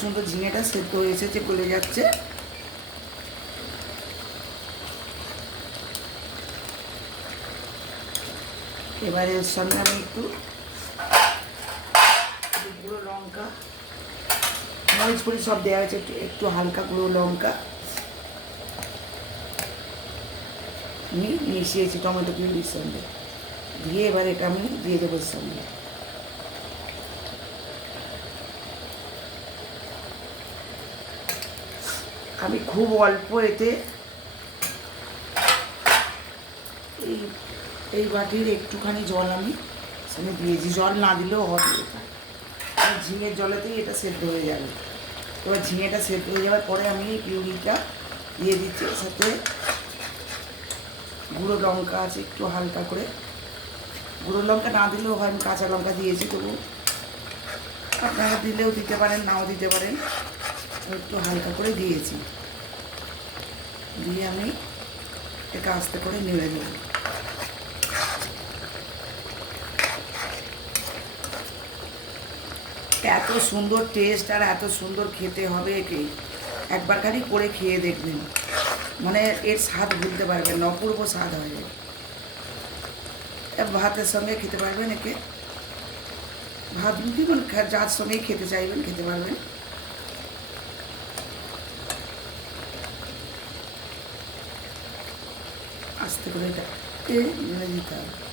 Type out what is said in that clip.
সুন্দর ঝিঙেটা সেদ্ধ হয়ে এসেছে, গলে যাচ্ছে। এবারে এর সঙ্গে আমি একটু গুঁড়ো লঙ্কা, মরিচ ফরিচ সব দেওয়া হয়েছে, একটু একটু হালকা গুঁড়ো লঙ্কা আমি মিশিয়েছি টমেটো পিউরির সঙ্গে দিয়ে। এবার এটা আমি দিয়ে দেবো এর সঙ্গে। আমি খুব অল্প এতে এই বাটির একটুখানি জল আমি সেখানে দিয়েছি, জল না দিলেও হবে। এটা ঝিঙের জলেতেই এটা সেদ্ধ হয়ে যাবে। এবার ঝিঙেটা সেদ্ধ হয়ে যাওয়ার পরে আমি এই পিউরিটা দিয়ে দিচ্ছি। এর সাথে গুঁড়ো লঙ্কা আছে একটু হালকা করে, গুঁড়ো লঙ্কা না দিলেও হয়, আমি কাঁচা লঙ্কা দিয়েছি, তবু আপনারা দিলেও দিতে পারেন, নাও দিতে পারেন। একটু হালকা করে দিয়েছি, দিয়ে আমি এটা আস্তে করে নেড়ে দেবো। এত সুন্দর টেস্ট আর এত সুন্দর খেতে হবে, একে একবার খালি করে খেয়ে দেখবেন, মানে এর স্বাদ ভুলতে পারবেন না, অপূর্ব স্বাদ হবে। ভাতের সঙ্গে খেতে পারবেন, একে ভাত রুটি যার সঙ্গেই খেতে চাইবেন খেতে পারবেন। আস্তে করে এটা নেড়ে দিতে হবে।